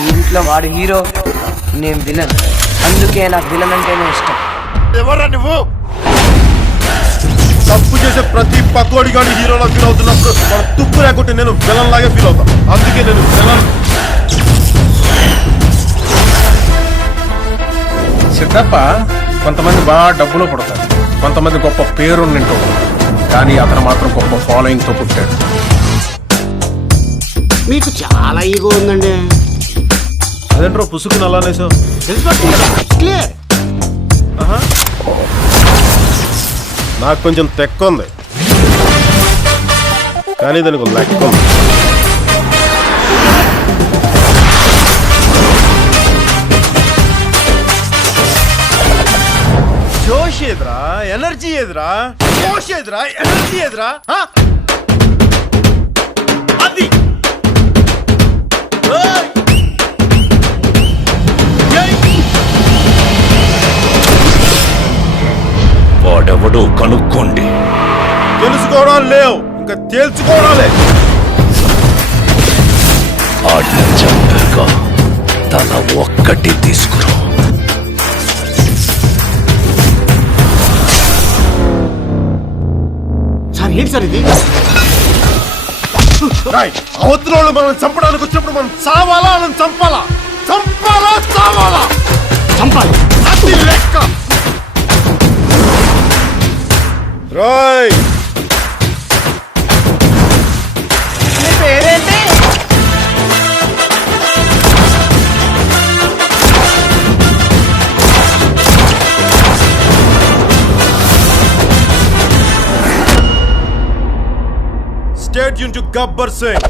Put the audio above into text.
ఈ ఇంట్లో వాడు హీరో, నేను విలన్. అందుకే నాకు విలన్ అంటేనే ఇష్టం. ఎవరా నువ్వు? తప్పు చేసే ప్రతి పకోడి గాని హీరోలా ఫీల్ అవుతున్నప్పుడు మన తుప్పు లేకుంటే నేను విలన్ లాగే ఫీల్ అవుతా. అందుకే నేను విలన్. సిద్ధప్ప కొంతమంది బాగా డబ్బులో పడతారు, కొంతమంది గొప్ప పేరు నింటూ, కానీ అతను మాత్రం గొప్ప ఫాలోయింగ్ తో పుట్టాడు. మీకు చాలా ఈగో ఉందండి. అదేంట్రో పుసుకుని అలానేసావు. క్లియర్. నాకు కొంచెం తెక్క ఉంది, కానీ దానికి లెక్క ఉంది. జోష్ ఏదిరా, ఎనర్జీ ఏదిరా, జోష్ ఏదిరా, ఎనర్జీ ఏదిరా. అది వాడెవడో కనుక్కోండి. తెలుసుకోవడం లేవు, ఇంకా తేల్చుకోవడాలే. ఆడిన చంపాక తల ఒక్కటి తీసుకురా. సార్ ఏంటి సార్ ఇది? అవతల వాళ్ళు మనం చంపడానికి వచ్చినప్పుడు మనం చావాలా, మనం చంపాలా? చంపాలా, చావాలా? చంపాలి. అది లెక్క. రాయ్, నీ పేరేంటి? State Yoon to Gabbar Singh.